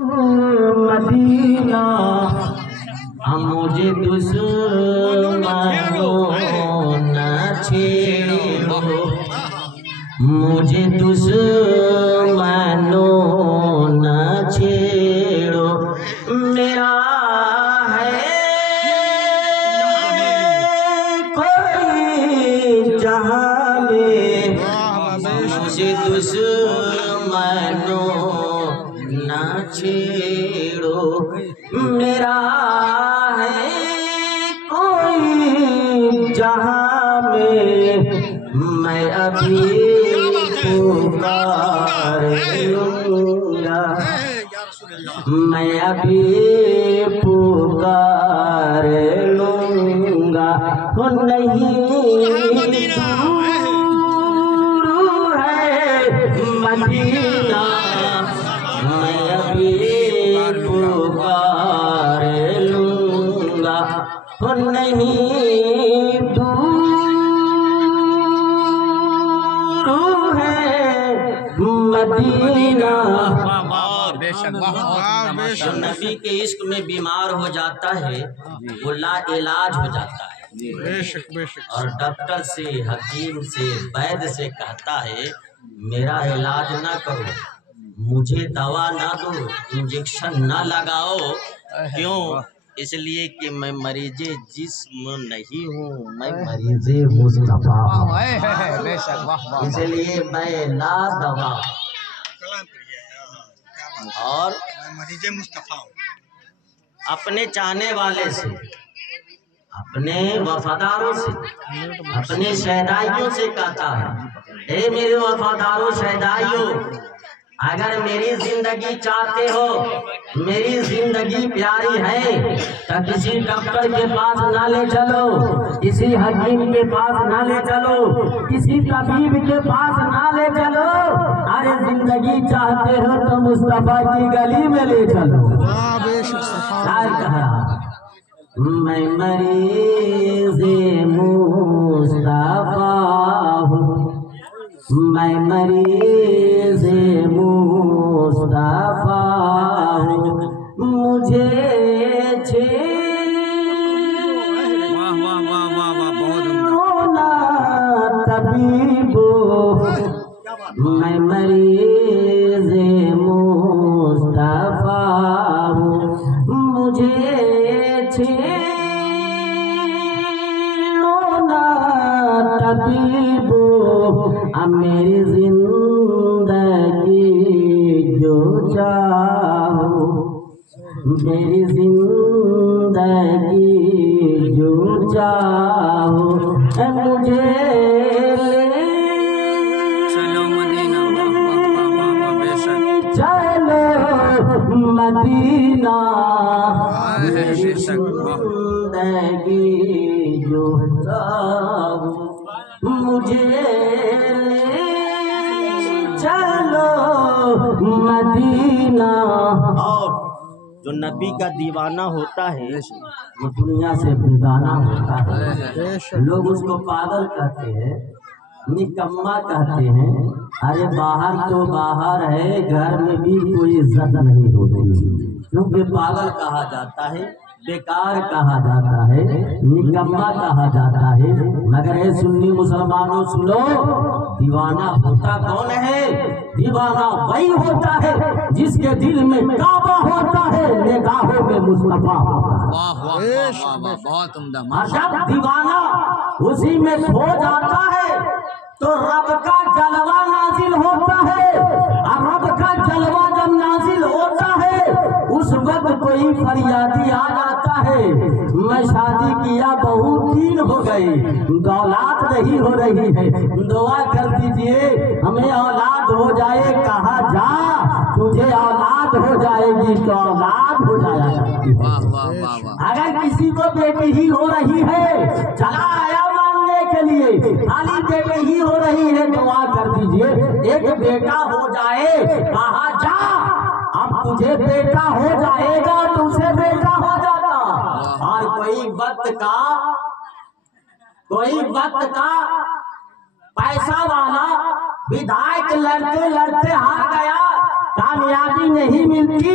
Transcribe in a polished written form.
مدینہ مجھے دشمنوں نہ چھیڑو، مجھے دشمنوں نہ چھیڑو، میرا ہے کوئی جہاں میں مجھے دشمنوں نہ چھیڑو، میرا ہے کوئی جہاں میں میں ابھی پکار لوں گا، میں ابھی پکار لوں گا، وہ نہیں دور ہے مدینہ، میں ابھی پکار لوں گا، وہ نہیں دور ہے مدینہ۔ جو نبی کے عشق میں بیمار ہو جاتا ہے وہ لا علاج ہو جاتا ہے، اور ڈاکٹر سے، حکیم سے، وید سے کہتا ہے میرا علاج نہ کرو، مجھے دوا نہ دو، انجیکشن نہ لگاؤ، کیوں؟ اس لیے کہ میں مریض جسم نہیں ہوں، میں مریض مصطفیٰ ہوں، اس لیے میں لا دوا اور مریض مصطفیٰ ہوں۔ اپنے چاہنے والے سے، اپنے وفاداروں سے، اپنے شہدائیوں سے کہتا ہے اے میرے وفاداروں شہدائیوں، اگر میری زندگی چاہتے ہو، میری زندگی پیاری ہے، تو کسی ڈاکٹر کے پاس نہ لے چلو، کسی حکیم کے پاس نہ لے چلو، کسی طبیب کے پاس نہ لے چلو، ارے زندگی چاہتے ہو تو مصطفیٰ کی گلی میں لے چلو۔ میں مریض مصطفیٰ ہوں، میں مریض مصطفیٰ ہوں، مجھے چھیڑو نہ طبیبو، میں مریض مصطفیٰ ہوں، مجھے چھیڑو نہ طبیبو، میری زندگی جو چاہو، میری زندگی جو چاہو، مجھے چلو مدینہ، چلو مدینہ، میری زندگی جو چاہو، مجھے چلو مدینہ۔ اور جو نبی کا دیوانہ ہوتا ہے وہ دنیا سے بیگانہ ہوتا ہے، لوگ اس کو پاگل کہتے ہیں، نکما کہتے ہیں، ارے باہر تو باہر ہے، گھر میں بھی کوئی عزت نہیں ہوتی، کیونکہ پاگل کہا جاتا ہے، بیکار کہا جاتا ہے، نکما کہا جاتا ہے، مگر اے سنی مسلمانوں سنو، دیوانہ ہوتا کون ہے؟ دیوانہ وہی ہوتا ہے جس کے دل میں کعبہ ہوتا ہے، نگاہوں میں مصطفیٰ ہوتا ہے۔ بہت عمدہ۔ جب دیوانہ اسی میں کھو جاتا ہے تو رب کا جلوہ نازل ہوتا ہے، اور رب کا جلوہ جب نازل ہوتا ہے اس وقت کوئی فریادی آ جاتا ہے، میں شادی کیا بہو 3 ہو گئی، اولاد نہیں ہو رہی ہے، دعا کر دیجئے ہمیں اولاد ہو جائے، کہا جا تجھے اولاد ہو جائے گی تو اولاد ہو جایا کرتی ہے۔ اگر کسی کو بیٹی ہی ہو رہی ہے چلا آیا ماننے کے لیے، خالی بیٹی ہی ہو رہی ہے دعا کر دیجئے ایک بیٹا ہو جائے، کہا جا اب تجھے بیٹا ہو جائے گا تو اسے بیٹا ہو جاتا۔ اور کوئی وقت کا پیسہ والا ودھائک لڑتے لڑتے ہار گیا، کامیابی نہیں ملتی،